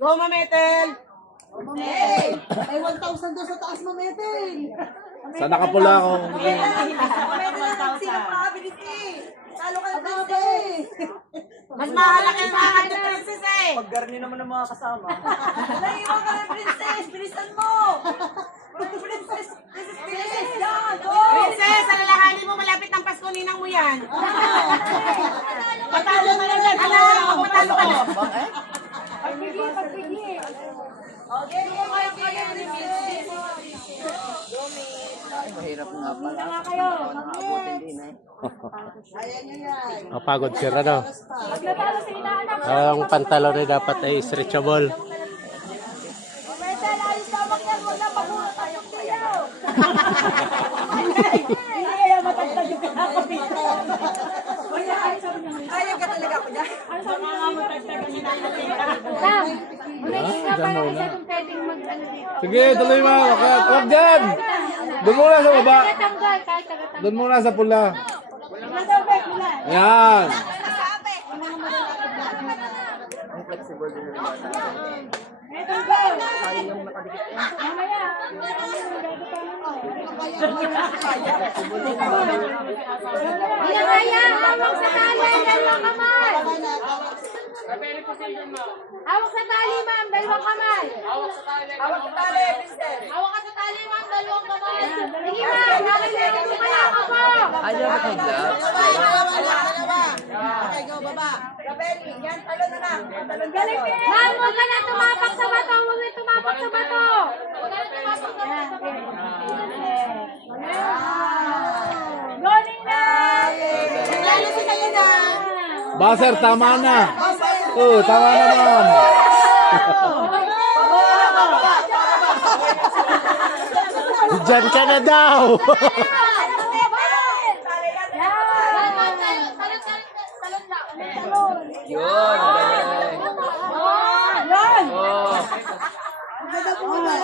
Go, Mametel! Mametel! Ay, 1,000 doon sa taas, Mametel! Sa nakapula ako. Mametel lang, sino makabilis eh! Talo ka ng princess! Mas mahalaki ang mga kanta princess eh! Paggarni naman ng mga kasama. Naiwan ka ng princess! Bilisan mo! Princess! Princess! Yan! Go! Princess! Alalahanin mo malapit ang Pasko ninang mo yan! Patalo ka na yan! Alam! Patalo ka na! Pagpigi. Okay, kayo princess! Ay, mahirap nga pala. Kayo. Nakabutin din eh. Ayan nyo yan! Mapagod si Rano. Pag natalo sa inaanak. Ang pantalon ay dapat ay stretchable. Metal, ayos tawag yan. Huwag na pagmura tayong tiyo. Hindi kaya matagtag yung kakapit. Ayaw ka talaga ako dyan! Sam, unahin ka para kasi kung pwedeng mag-ano dito. Sige, tuloy mo. Huwag dyan. Doon muna sa baba. Tagatanggal, kahit tagatanggal. Doon muna sa pula. Nasabek nila. Yan. Ang flexible din nila. Metal go. Kaya yung nakadikit eh. Mamaya. Hindi na kaya. Hawak sa tali. Dalawang kamay. Hawak sa tali, ma'am. Dalawang kamay. Hawak sa tali, princess! Hawak ka sa tali, ma'am. Dalawang kamay. Sige, ma'am. Nakailangan mo kaya ako. Ayaw ka kay Gab. Dalawa! Okay, go, baba! Gabelli, yan, talon na lang! Talon ka doon! Ma'am, huwag ka na tumapak sa bato. Huwag na tumapak sa bato. Huwag ka na tumapak sa bato. Goning na! Lalo si Kalina! Baser, tama na. Oo, tama naman. Diyan ka na daw. Yun, ang galing. Yan! Oh. Ang ganda po ba?